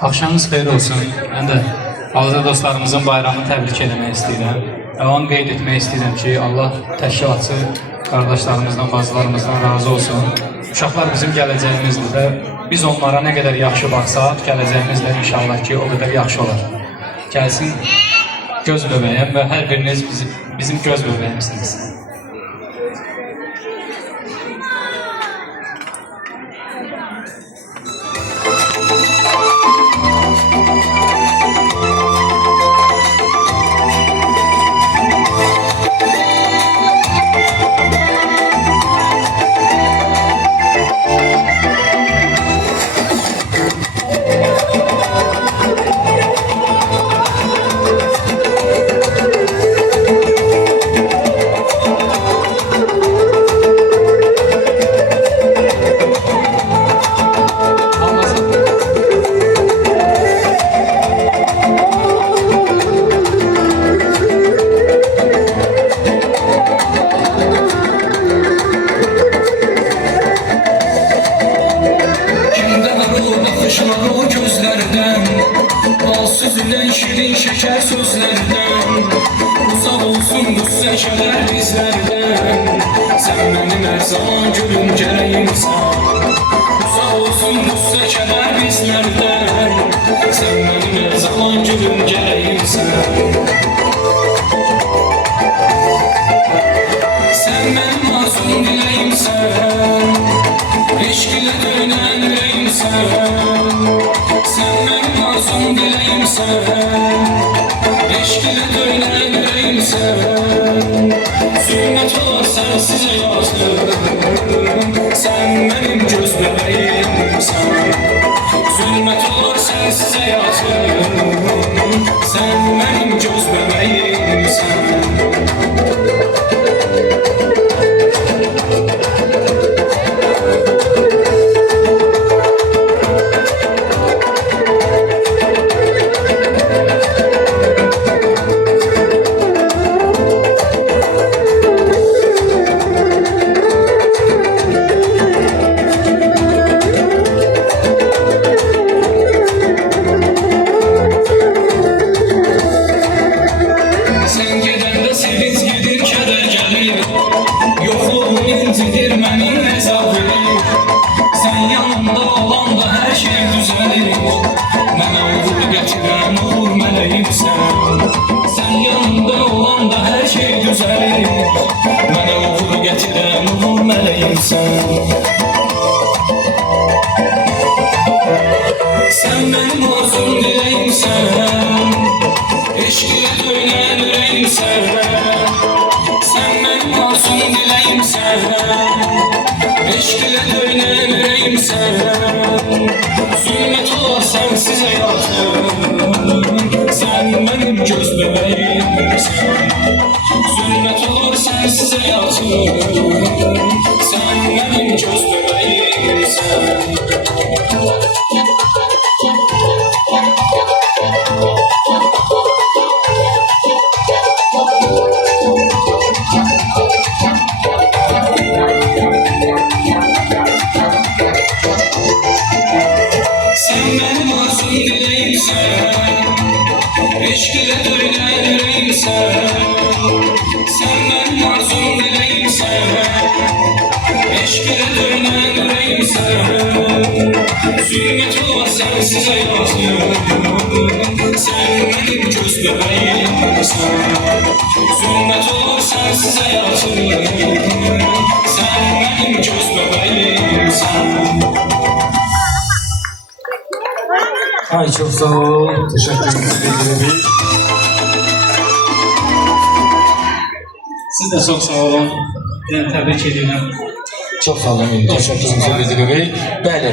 Axşamınız xeyir olsun. Mən də Azər dostlarımızın bayramını təbrik etmək istəyirəm. Və onu qeyd etmək istəyirəm ki, Allah təşkilatçı qardaşlarımızdan, bacılarımızdan razı olsun. Uşaqlar bizim gələcəyimizdir və biz onlara nə qədər yaxşı baxsaq, gələcəyimiz də inşallah ki, o qədər yaxşı olar. Gəlsin göz bəbəyəm və hər biriniz bizim göz bəbəyimsiniz. Süzülen şirin şeker sözlerden uzak olsun bu seçeler bizlerden. Sen benim her zaman gülümceleyimsen. Uzak olsun bu seçeler bizlerden. Sen benim her zaman gülümceleyimsen. Sen benim arzum dileyimsen. Eşk ile dönen yüreğimsen. Sen benim arzum dileyimsen. Eşk ile dönen yüreğimsen. Zülmet olar sensize yazdım. Sen benim göz bebeğimsen. Zülmet olar sensize yazdım. Sen benim göz bebeğimsen. Sen yanımda olanda her şey düzelir. Mənə uğur gətirən uğur mələyimsən. Sen yanımda olanda her şey düzelir. Mənə uğur gətirən uğur mələyimsən. Sen benim arzum dileyimsən. Eşk ile dönen yüreğimsən. Sen benim arzum dileyimsən. Eşk ile dönen yüreğimsen. Zülmet olar sensize yazdım. Sen benim göz bebeğimsen. Zülmet olar sensize yazdım. Sen benim göz bebeğimsen. Eşk ile dönen yüreğimsen. Sen benim arzum dileyimsen. Eşk ile dönen yüreğimsen. Zülmet olar sensize yazdım. Sen benim göz bebeğimsen. Zülmet olar sensize yazdım. Sen benim göz bebeğimsen. Ay çok sağ ol. Teşekkür ederim. Siz də çox sağ olun. Yəni təbrik edirəm. Çok sağ olun. Teşekkür ederim. Bəli.